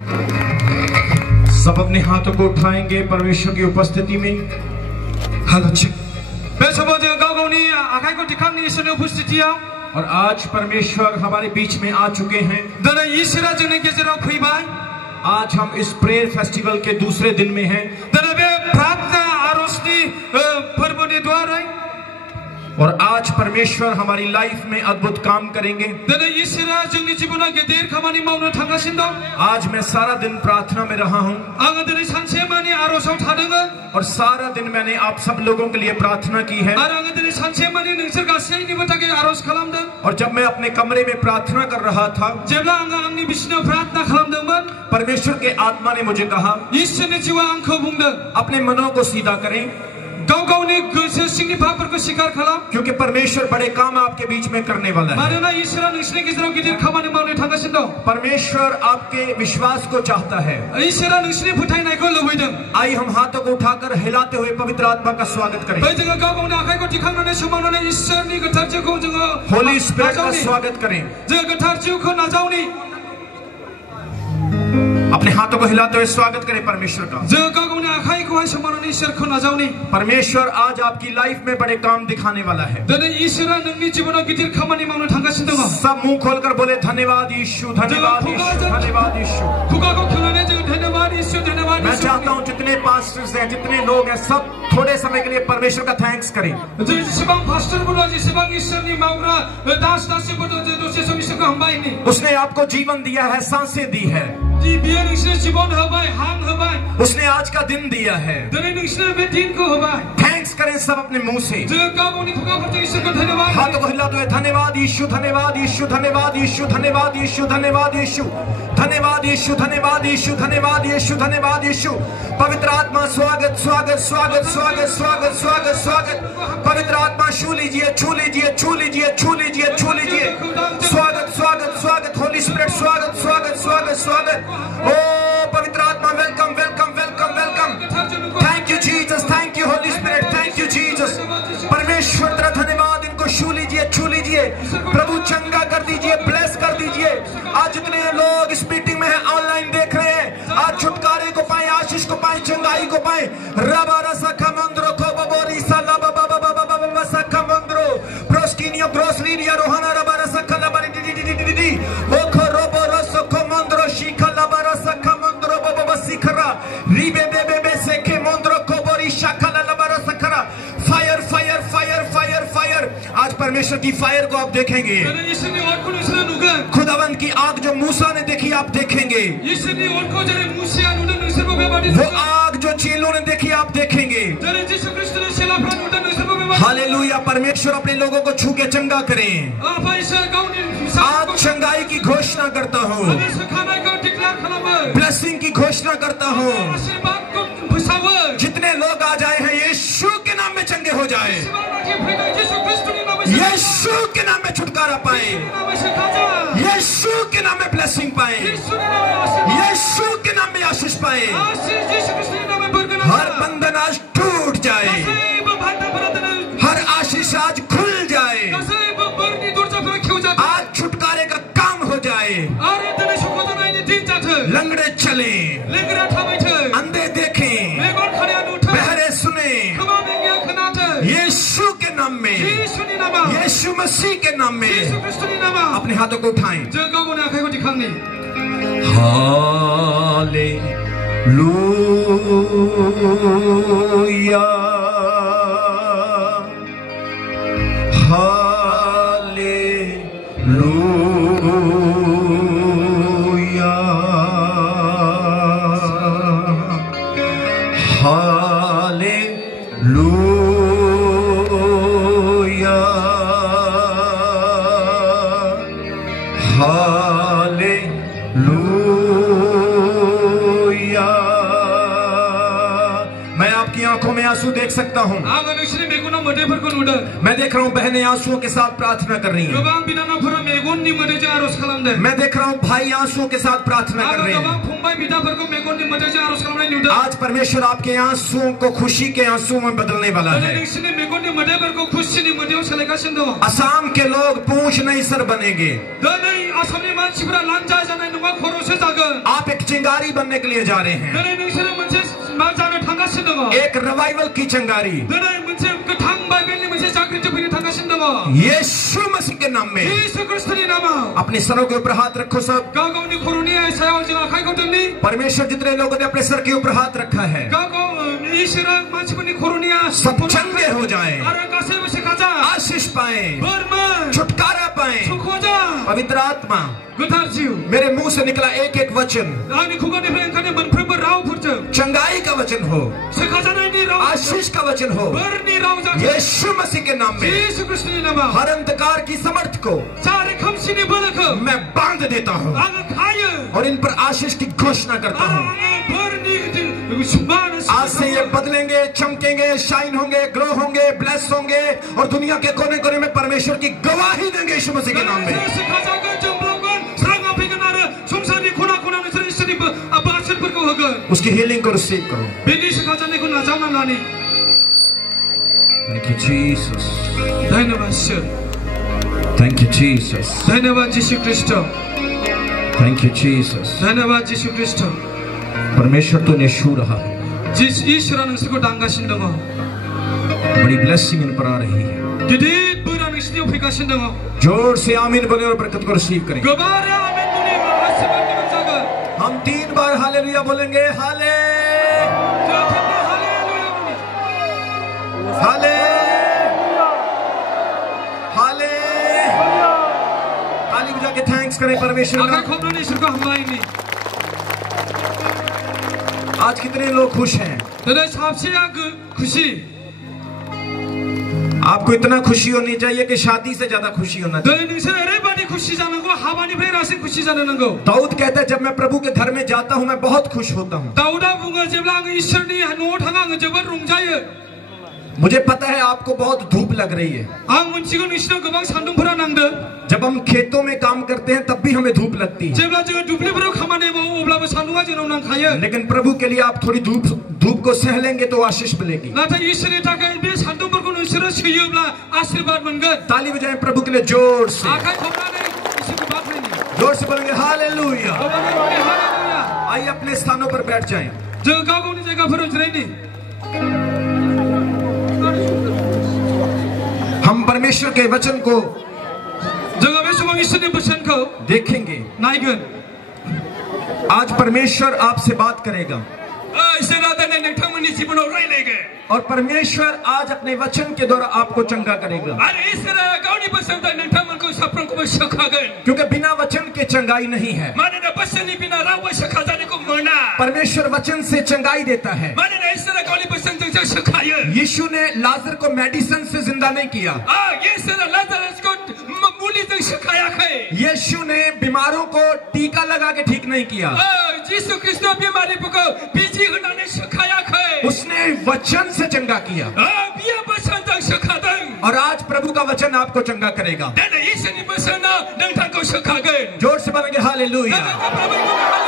सब अपने हाथों को उठाएंगे परमेश्वर की उपस्थिति में। Hello check. और आज परमेश्वर हमारे बीच में आ चुके हैं। आज हम इस प्रेयर फेस्टिवल के दूसरे दिन में हैं। और आज परमेश्वर हमारी लाइफ में अद्भुत काम करेंगे। आज मैं सारा दिन प्रार्थना में रहा हूँ और सारा दिन मैंने आप सब लोगों के लिए प्रार्थना की है। और जब मैं अपने कमरे में प्रार्थना कर रहा था, परमेश्वर के आत्मा ने मुझे कहा, अपने मनों को सीधा करें, क्योंकि परमेश्वर बड़े काम आपके बीच में करने वाला है। परमेश्वर आपके विश्वास को चाहता है। आइए हम हाथों को उठाकर हिलाते हुए पवित्र आत्मा का स्वागत करें। होली स्पिरिट का स्वागत करें। अपने हाथों को हिलाते हुए स्वागत करें परमेश्वर का। परमेश्वर आज आपकी लाइफ में बड़े काम दिखाने वाला है। सब मुंह खोलकर बोले धन्यवाद यीशु, धन्यवाद यीशु, धन्यवाद यीशु। मैं चाहता हूँ जितने पास्टर्स हैं, जितने लोग हैं, सब थोड़े समय के लिए परमेश्वर का थैंक्स करें। उसने आपको जीवन दिया है, सांसें दी है, उसने आज का दिन दिया है। थैंक्स करें सब अपने मुंह से। हाथों को हिलाते हुए धन्यवाद यीशु, धन्यवाद यीशु, धन्यवाद यीशु, धन्यवाद यीशु, धन्यवाद यीशु, धन्यवाद यीशु, धन्यवाद यीशु, धन्यवाद यीशु, धन्यवाद यीशु। पवित्र आत्मा स्वागत स्वागत स्वागत स्वागत स्वागत स्वागत स्वागत। पवित्र आत्मा छू लीजिए, छू लीजिए, छू लीजिए, छू लीजिए, छू लीजिए। स्वागत स्वागत स्वागत। होली स्पिरिट स्वागत स्वागत स्वागत स्वागत। ओ पवित्र आत्मा welcome welcome welcome welcome. Thank you Jesus, thank you Holi spirit, thank you Jesus. परमेश्वर तेरा धन्यवाद। इनको छू लीजिए, छू लीजिए। प्रभु चंगा कर दीजिए, ब्लेस कर दीजिए। आज जितने लोग इस मीटिंग में हैं, ऑनलाइन देख रहे हैं, आज छुटकारे को पाए, आशीष को पाए, चंगाई को पाए। रबा रसा खमंद्रो को बबोरी साला बाबा बाबा बाबा बाबा सखा मंद्रो प्रोस्किनियो ग्रोसलिनिया रोहाना रबा रसा खला बरी डी डी डी डी डी ओखो रोबो रसो खमंद्रो शिखा लबा रसा खमंद्रो बाबा बसिखरा रिबे बेबे बे सेखे मंद्रो को बरी शाखला लबा रसा खरा। Fire fire fire fire fire. आज परमेश्वर की फायर को आप देखेंगे। खुदावंद की आग जो मूसा ने देखी आप देखेंगे। वो आग जो चेलों ने देखी आप देखेंगे। हालेलुया। परमेश्वर अपने लोगों को छू के चंगा करें। आज चंगाई की घोषणा करता हूँ, ब्लेसिंग की घोषणा करता हूँ। जितने लोग आ जाए हैं, यीशु के नाम में चंगे हो जाए, यीशु के नाम में छुटकारा पाए, यीशु के नाम में ब्लेसिंग पाए, यीशु के नाम में आशीष पाए। हर बंधन आज टूट जाए, हर आशीष आज खुल जाए, आज छुटकारे का काम हो जाए। लंगड़े चले, अंधे देखें, बहरे सुने, यीशु के नाम में, यीशु मसीह के नाम में। अपने हाथों को उठाएं। Hallelujah, hallelujah, hallelujah, hallelujah. मैं आपकी आंखों में आंसू देख सकता हूँ। मैं देख रहा हूँ बहनें आंसुओं के साथ प्रार्थना कर रही हैं। मैं देख रहा हूँ भाई आंसुओं के साथ प्रार्थना कर रहे हैं। आज परमेश्वर आपके आंसुओं को खुशी के आंसुओं में बदलने वाला है। असम के लोग पूंछ नहीं सर बनेंगे। आसामनि मानसिफोरा लांजा जानाय नङा खर'सो जागोन आप एक चिंगारी बनने के लिए जा रहे हैं दिनै नोंसोरो मोनसे मा जानो थांगासिनो दङ एक रिवाइवल की चिंगारी दिनै मोनसे गोथां बाइबेलनि मोनसे जागृति फैनो थांगासिनो दङ यीशु मसीह के नाम में यीशु ख्रीष्टनि नामाव अपने सरों के ऊपर हाथ रखो सब गाव गावनि खर'नि सायाव जों आखाइखौ दोननि परमेश्वर जितने लोगों ने अपने सर के ऊपर हाथ रखा है गाव गाव ईश्वरा मानसिफोरनि खर'नि सब चंगे हो जाएं आरो गासैबो सिखाजा आशीष पाएं बोर मोन छुटकारा पाएं सुख'आ जा पवित्र आत्मा गोथार जिउ मेरे मुंह से निकला एक एक वचन आंनि खुगानिफ्राय ओंखारनाय मोनफ्रोमबो रावफोरजों चंगाई का वचन हो सिखाजानायनि राव आशीष का वचन हो बोरनि राव जाथों यीशु मसीह के नाम में यीशु ख्रीष्टनि नामाव हर अंधकार की समर्थ को सारे खोमसिनि बोलोखौ मैं बांध देता हूँ आङो खायो और इन पर आशीष की घोषणा करता हूँ आङो बोरनि सुमान आज से ये बदलेंगे चमकेंगे शाइन होंगे ग्लो होंगे ब्लेस होंगे और दुनिया के कोने कोने में परमेश्वर की गवाही देंगे यीशु मसीह के नाम में सिखाजागोन जोंब्लावगोन स्राङाव फैगोन आरो संसारनि खना खना नोंसोर इसोरनि बाथ्राफोरखौ होगोन उसकी हीलिंग को रिसीव करो बेनि सिखाजानायखौ नाजावना लानि थैंक यू जीसस धन्यवाद ईश्वर थैंक यू जीसस धन्यवाद यीशु ख्रीष्ट थैंक यू जीसस धन्यवाद यीशु ख्रीष्ट परमेश्वर तो निशू रहा है ईश्वरा नोंसोरखौ दांगासिनो दङ बड़ी ब्लेसिंग इन पर आ रही है गिदिर बोरा नोंसिनियाव फैगासिनो दङ जोर से आमीन बोले और बरकत को रिसीव करेंगे गोबारै आमीन बुंनि आशीर्वाद गोनां जागोन हम 3 बार हालेलुया बोलेंगे हाले हाले हाले ताली बजा के थैंक्स करें परमेश्वर आखाइ खबनानै इसोरखौ हामलायनि आज कितने लोग खुश हैं दिनै साबसेया खुशी आपको इतना खुशी होनी चाहिए कि शादी से ज्यादा खुशी होना चाहिए दिनै नोंसोर ओरैबायदि खुशी जानांगौ हाबानिफ्राय रासिन खुशी जानो नांगौ दाऊद कहता है जब मैं प्रभु के घर में जाता हूँ मैं बहुत खुश होता हूँ दाऊदा बुङो जेब्ला आङो इसोरनि न'आव थाङो आङो जोबोद रंजायो मुझे पता है आपको बहुत धूप लग रही है आं मोनथिगौ नोंसिनाव गोबां सान्दुंफोरा नांदों जब हम खेतों में काम करते हैं तब भी हमें धूप लगती है जेब्ला जोङो दुब्लिफोराव खामानि मावो अब्लाबो सान्दुंआ जोंनाव नांखायो लेकिन प्रभु के लिए आप थोड़ी धूप को सह लेंगे तो आशीष मिलेगी नाथाय इसोरनि थाखाय बे सान्दुंफोरखौ नोंसोरो सैयोब्ला आशीर्वाद मोनगोन ताली बजाएं प्रभु के लिए जोर से आखाइ खबनानै इसोरखौ बाख्नायनि जोर से बोलेंगे हालेलुया हालेलुया आइए अपने स्थानों पर बैठ जाएं जों गाव गावनि जायगाफोराव जिरायनि हम परमेश्वर के वचन को जोङो बे समाव इसोरनि बोसोनखौ देखेंगे नायगोन आज परमेश्वर आपसे बात करेगा इसोरा दिनै नोंथांमोननि जिबनाव रायलायगोन और परमेश्वर आज अपने वचन के द्वारा आपको चंगा करेगा आरो इसोरा गावनि बोसोनजों नोंथांमोनखौ साफ्रोमखौबो सोखागोन क्योंकि बिना वचन के चंगाई नहीं है मानोना बोसोननि बिना रावबो सोखाजानायखौ मोना परमेश्वर वचन से चंगाई देता है मानोना इसोरा गावनि बोसोनजोंसो सोखायो यीशु ने लाजर को मेडिसिन से जिंदा नहीं किया इसोरा लाजारसखौ मुलिजों सोखायाखै यीशु ने बीमारों को टीका लगा के ठीक नहीं किया यीशु ख्रीष्ट बेमारिफोरखौ बिजि होनानै सोखायाखै उसने वचन से चंगा किया बियो बोसोनजों सोखादों और आज प्रभु का वचन आपको चंगा करेगा दिनै इसोरनि बोसोना नोंथांखौ सोखागोन जोर से बोलेंगे हालेलुया हालेलुया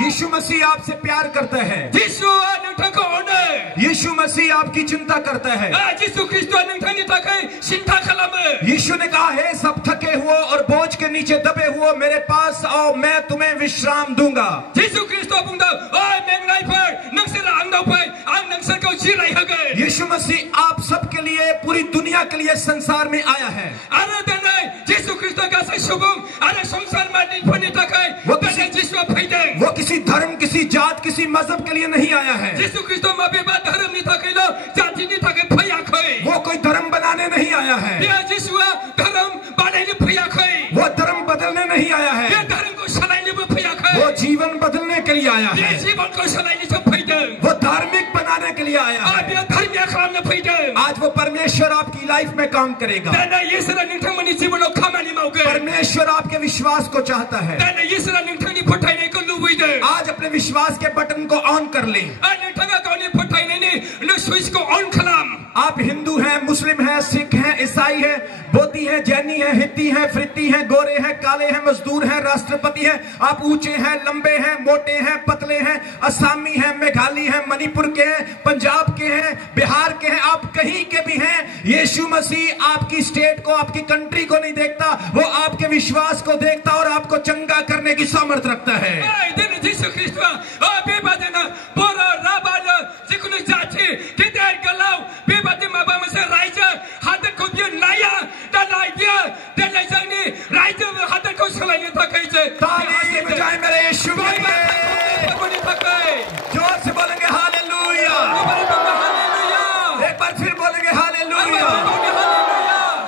यीशु मसीह आपसे प्यार करता है यीशुआ नोंथांखौ अनो यीशु मसीह आपकी चिंता करता है यीशु ख्रीष्टआ नोंथांनि थाखाय सिन्था खालामो यीशु ने कहा है सब थके हुए और बोझ के नीचे दबे हुए मेरे पास आओ मैं तुम्हें विश्राम दूंगा यीशु ख्रीष्टआ बुंदों ओइ मेंनायफोर नोंसोरो आंनाव फै आं नोंसोरखौ जिराय होगोन यीशु मसीह आप सबके लिए पूरी दुनिया के लिए संसार में आया है आरो दिनै यीशु ख्रीष्ट गासै सुबुं आरो संसार मानसिफोरनि थाखाय दिनै यीशुआ फैदों वो किसी धर्म किसी जात किसी मजहब के लिए नहीं आया है यीशु ख्रीष्ट माबेबा धर्मनि थाखायल' जातिनि थाखाय फैयाखै वो कोई धर्म बनाने नहीं आया है यीशुआ धर्म बानायनो फैयाखै वो धर्म बदलने नहीं आया है बे धर्मखौ सोलायनोबो फैयाखै वो जीवन बदलने के लिए आया बे है जीवनखौ सोलायनोसो फैदों वो धार्मिक बनाने के लिए आया है बे धर्मिया खालामनो फैदों आज वो परमेश्वर आपकी लाइफ में काम करेगा दिनै इसोरा नोंथांमोननि जिबनाव खामानि मावगोन परमेश्वर आपके विश्वास को चाहता है दिनै इसोरा नोंथांनि फोथायनायखौ लुबैदों आज अपने विश्वास के बटन को ऑन कर लें नोंथाङा गावनि फोथायनायनि स्विचखौ अन खालाम आप हिंदू हैं, मुस्लिम हैं, सिख हैं, ईसाई हैं, बोधी हैं, जैनी हैं, हित्ती हैं, फ्रित्ती हैं, गोरे हैं, काले हैं, मजदूर हैं, राष्ट्रपति हैं, आप ऊंचे हैं, लंबे हैं, मोटे हैं, पतले हैं, असमी हैं, मेघालय हैं, मणिपुर के हैं, पंजाब के हैं, बिहार के हैं, आप कहीं के भी हैं, यीशु मसीह आपकी स्टेट को, आपकी कंट्री को नहीं देखता, वो आपके विश्वास को देखता और आपको चंगा करने की सामर्थ रखता है। जोर से बोलेंगे हालेलुया, एक बार फिर बोलेंगे हालेलुया।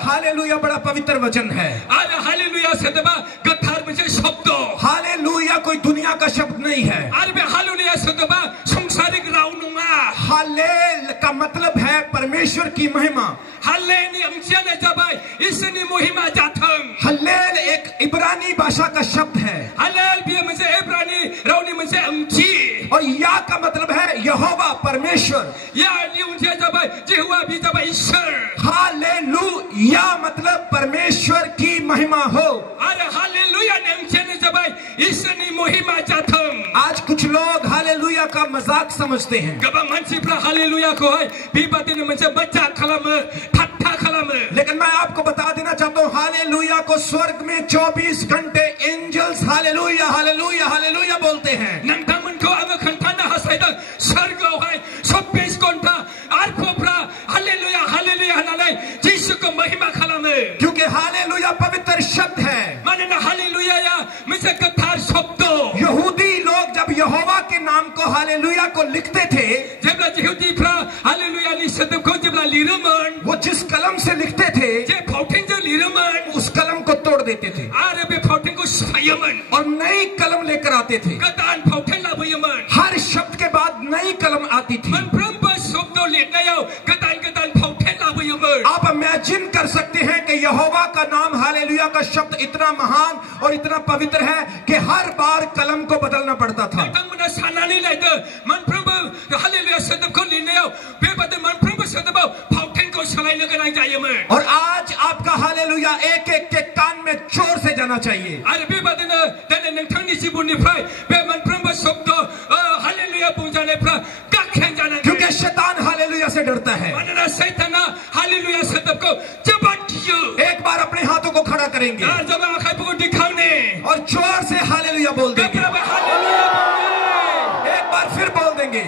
हालेलुया बड़ा पवित्र वचन है। हालेलुया शब्द गथार मुझे शब्द, हालेलुया कोई दुनिया का शब्द नहीं है। हालेलुया शब्द संसारिक राव नुंगा। हालेल का मतलब है परमेश्वर की महिमा। हालेल अंशियाने जबाई इसनी महिमा जाथं। हल्लेल एक इब्रानी भाषा का शब्द है। हालेल भी मुझे इब्रानी रावनी मुझे अंशी, और या का मतलब है यहोवा परमेश्वर। या उनसे जबाई यहोवा भी जबाई ईश्वर। हालेलुया मतलब परमेश्वर की महिमा हो। अरे हालेलुया ने अंशियाने जबाई इसनी महिमा जाथं। आज कुछ लोग हालेलुया का मजाक समझते हैं। गबा मानसिफ्रा हालेलुया को है बेबादिनो मोनसे मजाक खालामो, ठट्टा खालामो। लेकिन मैं आपको बता देना चाहता हूँ हालेलुया को स्वर्ग में 24 घंटे एंजल्स हालेलुया हालेलुया हालेलुया बोलते हैं। नंतामनको आङो खोन्थानो हास्थायदों स्वर्गआवहाय 24 घन्टा आरफोफ्रा हालेलुया हालेलुया होननानै जिसुखौ महिमा खालामो। क्योंकि हालेलुया पवित्र शब्द है। मानोना हालेलुया मोनसे गोथार शब्द। यहूदी लोग जब यहोवा के नाम को हालेलुया को लिखते थे, जेब्ला यहूदीफ्रा हालेलुयानि सोदोबखौ जेब्ला लिरोमोन, वो जिस कलम से लिखते थे जे फावथेनजों लिरोमोन, उस कलम को तोड़ देते थे आरो बे फावथेनखौ सिफायोमोन और नई कलम लेकर आते थे। गोदान फावथेन लाबोयोमोन। हर शब्द के बाद नई कलम आती थी। मोनफ्रोमबो शब्द लिरनायाव गोदान गोदान फावथेन लाबोयोमोन। आप इमेजिन कर सकते हैं कि यहोवा का नाम हालेलुया का शब्द इतना महान और इतना पवित्र है कि हर बार कलम को बदलना पड़ता था। नोंथांमोना साननानै नायदो मोनफ्रोमबो हालेलुया सोदोबखौ लिरनायाव बेबादि मोनफ्रोमबो सोदोबाव फावथेनखौ सोलायनो गोनां जायोमोन। और आज आपका हालेलुया एक एक के कान में जोर से जाना चाहिए। आरो बेबादिनो दिनै नोंथांनि जिबननिफ्राय बे मोनफ्रोमबो शब्द हालेलुया बुंजानायफ्रा गाख्रें जानांगोन। क्योंकि शैतान हालेलुया से डरता है। मानोना सैताना हालेलुया सोदोबखौ जोबोद गियो। एक बार अपने हाथों को खड़ा करेंगे आरो जोङो आखाइफोरखौ दिखावनि और जोर से हालेलुया बोल देंगे। गोब्राबै हालेलुया बुंनि। एक बार फिर बोल देंगे।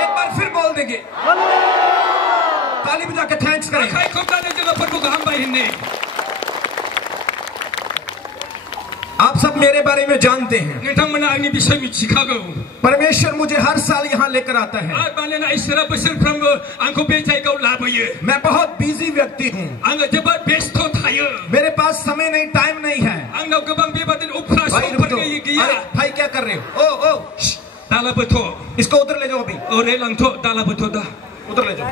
एक बार फिर बोल देंगे। ताली बजा के थैंक्स करें। आखाइ खबनानै जोङो फोरबोखौ हामबाय होननि। आप सब मेरे बारे में जानते हैं। नोंथांमोना आंनि बिषय मिथिखागौ। परमेश्वर मुझे हर साल यहाँ लेकर आता है। आरो मानोना इसोरा बोसोरफ्रोमबो आंखौ बे जायगायाव लाबोयो। मैं बहुत बिजी व्यक्ति हूँ। आङो जोबोद बेस्थ थायो। मेरे पास समय नहीं, टाइम नहीं है। आंनाव गोबां बेबादिनो उफ्रा समफोर गैया। भाई क्या कर रहे हो? ओ ओ दालाबोथ'। इसको उधर ले जाओ अभी। ओरे लांथ' दालाबोथ' दा। उधर ले जाओ।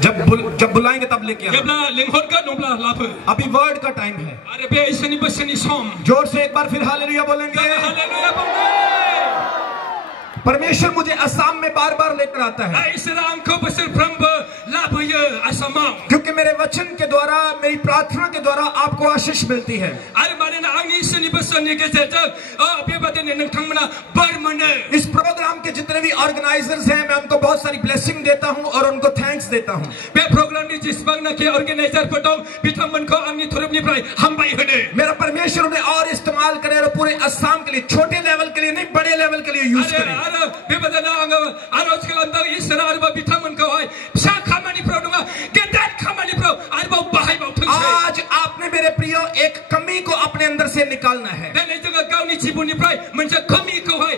जब बुलाएंगे तब लेके आना। जेब्ला लिंहरगोन अब्ला लाबो। अभी वर्ड का टाइम है। आरो बे इसोरनि बोसोरनि सम। जोर से एक बार फिर हालेलुया बोलेंगे। हालेलुया बुंनि। परमेश्वर मुझे असम में बार बार लेकर आता है। इसोरा आंखौ बोसोरफ्रोमबो लाबोयो आसामाव। क्योंकि मेरे वचन के द्वारा, मेरी प्रार्थना के द्वारा आपको आशीष मिलती है। आरो मानोना आंनि इसोरनि बोसोरनि गेजेरजों बेबादिनो नोंथांमोना बोर मोनो। इस प्रोग्राम के जितने भी ऑर्गेनाइजर्स हैं, मैं उनको बहुत सारी ब्लेसिंग देता हूं और उनको थैंक्स देता हूं। बे प्रोग्रामनि जेसेबांनाखि अर्गेनाइजारफोर दं बिथांमोनखौ आंनि तरफनिफ्राय हामबाय होनो। मेरा परमेश्वर उन्हें और इस्तेमाल करे और पूरे असम के लिए, छोटे लेवल के लिए नहीं, बड़े लेवल के लिए यूज करे। आरो बेबादिनो आङो आरज खालामदों इसोरा आरोबाव बिथांमोनखौहाय फिसा खामानिफ्राव नङा गेदेर खामानिफ्राव आरोबाव बाहायबावथोंसै। आज आपने मेरे प्रिय एक कमी को अपने अंदर से निकालना है। दिनै जोङो गावनि जिबननिफ्राय मोनसे कमिखौहाय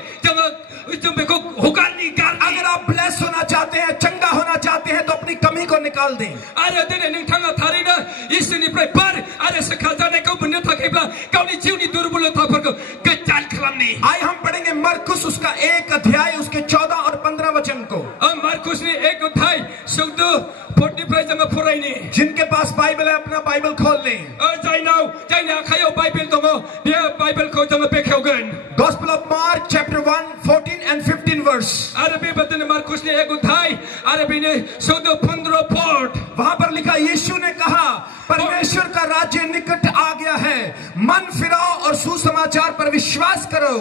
जों बेखौ हगारनि गारनि। अगर आप ब्लेस होना चाहते हैं, चंगा होना चाहते हैं, तो अपनी कमी को निकाल दें। आरो दिनै नोंथाङा थारैनो इसोरनिफ्राय बोर आरो सोखाजानायखौ मोननो थाखायब्ला गावनि जिउनि दुर्बलताफोरखौ गोजान खालामनि। आइए हम पढ़ेंगे मरकुस उसका 1 अध्याय उसके 14 और 15 वचन को। मार्कुसनि 1 अध्याय 14 जोङो फरायनि। जिनके पास बाइबल है अपना बाइबल खोल लें। जायनि आखायाव बाइबेल दङ बे बाइबेलखौ जोङो बेखेवगोन। Gospel of Mark chapter 1 14 and 15 verse। verse. Are bebatene Markus ne ek अध्याय are bine 14 port. वहां पर लिखा यीशु ने कहा परमेश्वर का राज्य निकट आ गया है, मन फिराओ और सुसमाचार पर विश्वास करो।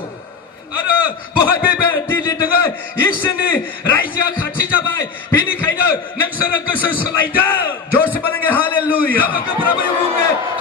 आरो बहाय बे दिलि दङ इसोरनि रायजोआ खाथि जाबाय बेनिखायनो नोंसोरो गोसो सोलायदो। जोर से बोलेंगे हालेलुया।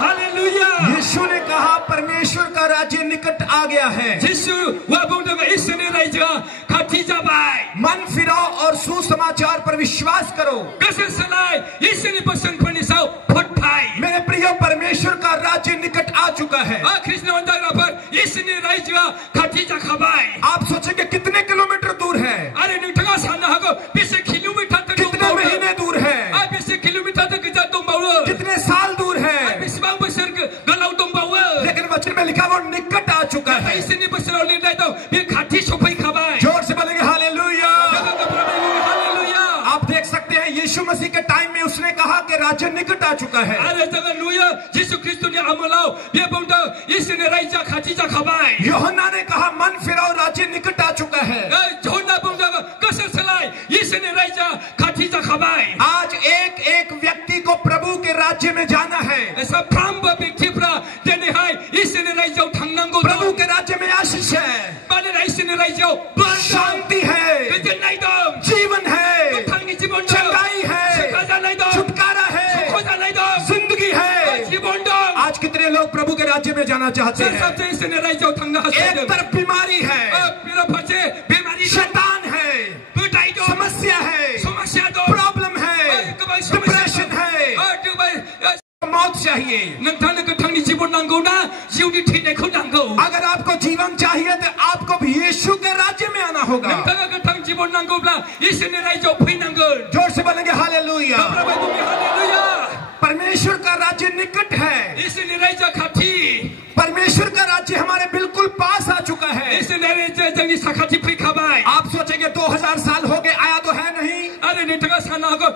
हालेलुया। यीशु ने कहा परमेश्वर का राज्य निकट आ गया है। यीशु वा बुंदों इसोरनि रायजोआ खाथि जाबाय। मन फिराओ और सुसमाचार पर विश्वास करो। गोसो सोलाय इसोरनि बोसोनफोरनि सायाव फोथाय। मेरे प्रिय परमेश्वर का राज्य निकट आ चुका है। कृष्ण वंदनाफोर इसोरनि रायजोआ खाथि जाखाबाय। आप सोचेंगे कितने किलोमीटर दूर है? अरे नोंथाङा साननो हागौ बेसे किलोमीटर तक कितने महीने दूर है? बेसे किलोमीटर तक गोजान दंबावो? कितने साल दूर है? बेसेबां बोसोर गोलाव दंबावो? लेकिन वचन में लिखा वो निकट आ चुका है। इसोरनि बोसोराव लिरनाय दं बे खाथि सफैखाबाय। जोर से बोलेंगे हालेलुया। हालेलुया। आप देख सकते हैं यीशु मसीह के टाइम में उसने कहा कि राज्य निकट आ चुका है। अरे जोङो नुयो यीशु ख्रीष्टनि आमोलाव बे बुंदों इसोरनि रायजोआ खाथि जाखाबाय। यूहन्ना ने कहा मन फिराओ राज्य निकट आ चुका है। यूहन्ना बुंदों गोसो सोलाय इसोरनि रायजोआ खाथि जाखाबाय। आज एक एक व्यक्ति को प्रभु के राज्य में जाना है। साफ्रोमबो व्यक्तिफ्रा दिनैहाय इसोरनि रायजोआव थांनांगौ। प्रभु के राज्य में आशीष है, मानोना इसोरनि रायजोआव बोर दं, शांति है, गोजोननाय दं, जीवन है, गोथांनि जीवन दं, चंगाई है, सुखजानाय दं, छुटकारा है, सुखजानाय दं, जिंदगी है, जीवन दं। आज कितने लोग प्रभु के राज्य में जाना चाहते हैं? सबसे इसोरनि रायजोआव थांनो एक हास्थायदों। तरफ बीमारी है, बेराफारसे बेमारि दं, शैतान है, फोथाय दं, समस्या है, समस्या दं, प्रॉब्लम है, डिप्रेशन है, मौत चाहिए। नोंथांनो गोथांनि जीवन नांगौ ना जिउनि थैनायखौ नांगौ? अगर आपको जीवन चाहिए तो आपको भी यीशु के राज्य में आना होगा। नोंथाङा गोथां जीवन नांगौब्ला इसोरनि रायजोआव फैनांगोन। जोर से बोलेंगे हालेलुया। हालेलुया। परमेश्वर का राज्य निकट है। इसोरनि रायजोआ खाथि। परमेश्वर का राज्य हमारे बिल्कुल पास आ चुका है। इसोरनि रायजोआ जोंनि साखाथि फैखाबाय। आप सोचेंगे 2000 साल हो गए, आया तो है नहीं। अरे नोंथाङा साननो हागौ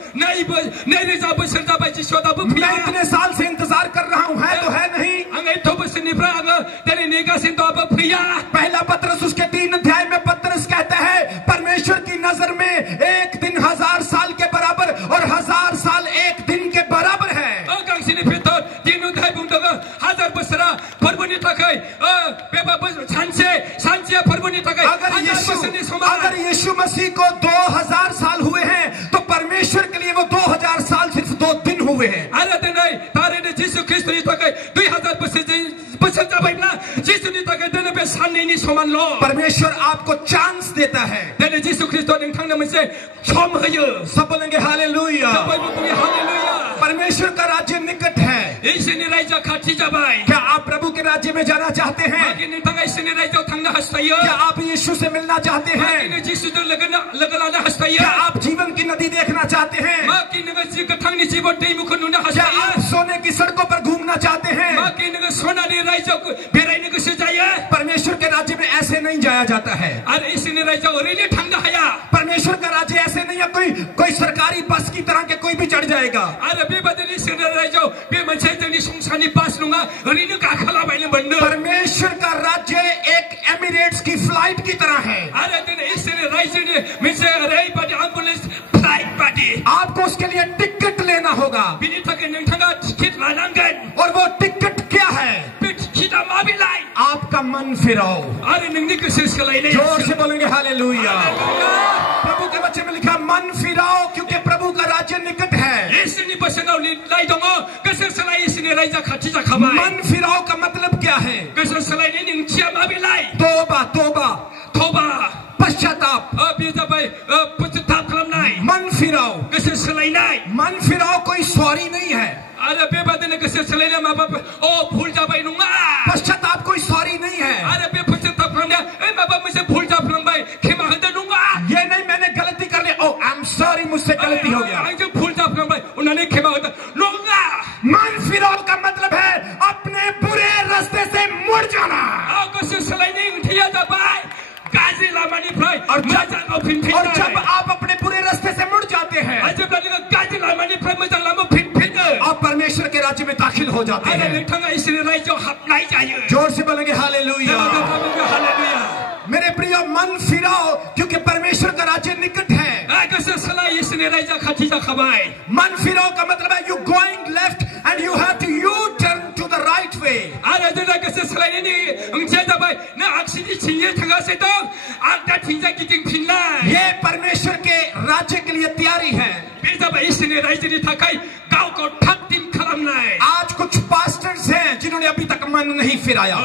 2000 बोसोर जाबाय जिसुआ दाबो मैं फैया। इतने साल से इंतजार कर रहा हूँ, है तो है नहीं। आं 8 बोसोरनिफ्राय आङो दिनै नेगासिनो दाबो फैया। पहला पत्रस उसके 3 अध्याय में पत्रस कहता है परमेश्वर की नजर में एक दिन 1000 साल के बराबर और 1000 साल एक दिन के बराबर है। गांसेनि भितर 3 अध्याय बुंदों 1000 बोसोरा फोरबोनि थाखाय सानसेया फोरबोनि थाखाय अगर यीशु मसीह को 2000 साल हुए हैं तो परमेश्वर के लिए वो 2000 साल सिर्फ 2 दिन हुए हैं। आरो दिनै थारैनो जिसु ख्रीष्टनि थाखाय 2000 बोसोर जाबायब्ला जिसुनि थाखाय दिनै बे साननैनि समानल'। परमेश्वर आपको चांस देता है। दिनै जिसु ख्रीष्टआ नोंथांनो मोनसे सम होयो। सब बोलेंगे हालेलुया। हालेलुया। परमेश्वर का राज्य निकट है। इसोरनि रायजोआ खाथि जाबाय। क्या आप प्रभु के राज्य में जाना चाहते हैं? नोंथाङा इसोरनि रायजोआव थांनो हास्थायो? क्या आप यीशु से मिलना चाहते हैं? जिसुजों लोगो लानो हास्थायो? क्या आप जीवन की नदी देखना चाहते हैं? नोङो गोथांनि जीवन दैमुखौ नुनो क्या हास्थायो? आप सोने की सड़कों पर घूमना चाहते हैं? नोङो सनानि रायजोआव बेरायनो गोसो जायो? परमेश्वर के राज्य में ऐसे नहीं जाया जाता है। आरो इसोरनि रायजोआव ओरैनो थांनो हाया। परमेश्वर का राज्य ऐसे नहीं है कोई सरकारी बस की तरह के कोई भी चढ़ जाएगा। आरो बेबादिनो इसोरनि रायजोआव बे मोनसे जोंनि संसारनि बास नङा, ओरैनो गाखोलाबायनो मोनदों। परमेश्वर का राज्य एक एमिरेट्स की फ्लाइट की तरह है। आरो दिनै इसोरनि रायजोनि मोनसे ओरैबादि एम्बुलेन्स फ्लाइट बादि। आपको उसके लिए टिकट लेना होगा। बिनि थाखाय नोंथाङा टिकेट लानांगोन। और वो टिकट क्या है? बे टिकेटआ मा बिलाइ? आपका मन फिराओ। आरो नोंनि गोसो सोलायनाय। जोर से बोलेंगे हालेलुया। प्रभु के वचन में लिखा मन फिराओ क्योंकि प्रभु का राज्य निकट है। इसोरनि बोसोनाव लिरनाय दङ गोसो सोलाय इसोरनि रायजोआ खाथि जाखाबाय। मन फिराओ का मतलब क्या है? गोसो सोलायनायनि ओंथिया मा बिलाइ? तौबा तौबा तौबा पश्चाताप। बे जाबाय पश्चाताप खालामनाय। मन फिराओ गोसो सोलायनाय। मन फिराओ कोई सॉरी नहीं है। आरो बेबादिनो गोसो सोलायनाया माबा भुल जाबाय नङा। पश्चाताप कोई सॉरी नहीं है। आरो बे पश्चाताप खालामनाया माबा मोनसे भुल जाफ्लांबाय खेमा होदो नङा। ये नहीं मैंने गलती कर ली, ओ आई एम सॉरी मुझसे गलती हो गया। आंजों भुल जाफ्लांबाय उन्होंने खेमा होदो नङा। मन फिराओ का मतलब है अपने बुरे रास्ते से मुड़ जाना। गोसो सोलायनायनि ओंथिया जाबाय गाज्रि लामानिफ्राय मोजाङाव फिनफिननाय। और जब आप अपने बुरे रास्ते से मुड़ जाते हैं, जेब्ला नोङो गाज्रि लामानिफ्राय मोजां लामा फिनफिनो, आप परमेश्वर के राज्य में दाखिल हो जाते हैं। नोंथाङा इसोरनि रायजोआव हाबनाय जायो। जोर से बोलेंगे हालेलुया। हालेलुया। मेरे प्रिय मन फिराओ क्योंकि परमेश्वर राज्य निकट है। मन फिरो का मतलब है you going left and you have to U-turn to the right way. ये परमेश्वर के राज्य के लिए तैयारी है। आज कुछ पास्टर्स हैं जिन्होंने अभी तक मन नहीं फिराया।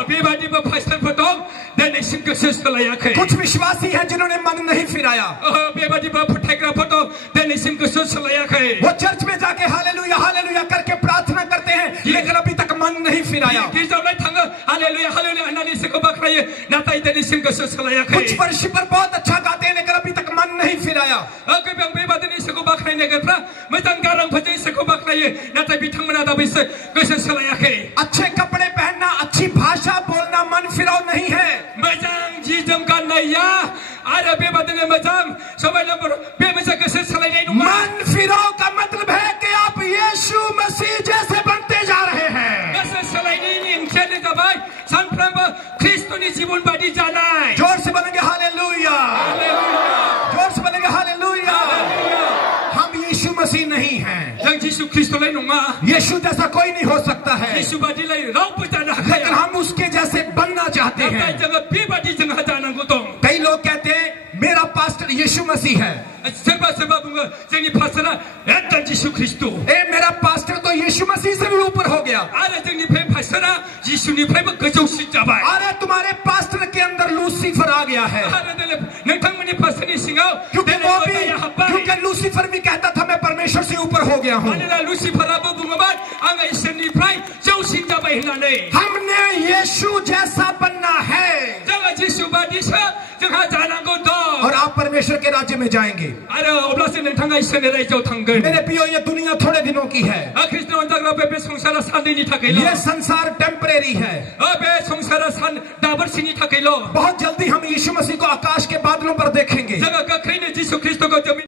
कुछ विश्वासी हैं जिन्होंने मन नहीं फिराया। वो चर्च में जाके हालेलुया हालेलुया करके प्रार्थना करते हैं लेकिन अभी तक मन नहीं फिराया। कुछ वर्षी पर बहुत अच्छा गाते हैं लेकिन अभी तक मन नहीं फिराया। अच्छे कपड़े पहनना, अच्छी भाषा बोलना मन फिराव नहीं है। मन फिराव का मतलब है कि आप यीशु मसीह जैसे बनते जा रहे हैं। जोर से बोलेंगे हालेलुया, जोर से बोलेंगे हालेलुया। हम यीशु मसीह नहीं हैं। यीशु जैसा कोई नहीं हो सकता है लेकिन हम उसके जैसे बनना चाहते हैं। कई लोग कहते हैं मेरा पास्टर यीशु मसीह है। मेरा पास्टर तो यीशु मसीह से भी ऊपर हो गया। अरे तुम्हारे पास्टर के अंदर लूसीफर आ गया है। क्योंकि लूसीफर भी कहता था मैं परमेश्वर से ऊपर हो गया हूँ। हमने यीशु जैसा बनना है और आप परमेश्वर के राज्य में जाएंगे। मेरे प्रियो ये दुनिया थोड़े दिनों की है। ये संसार टेम्परेरी है। बहुत जल्दी हम यीशु मसीह को आकाश के बादलों पर देखेंगे।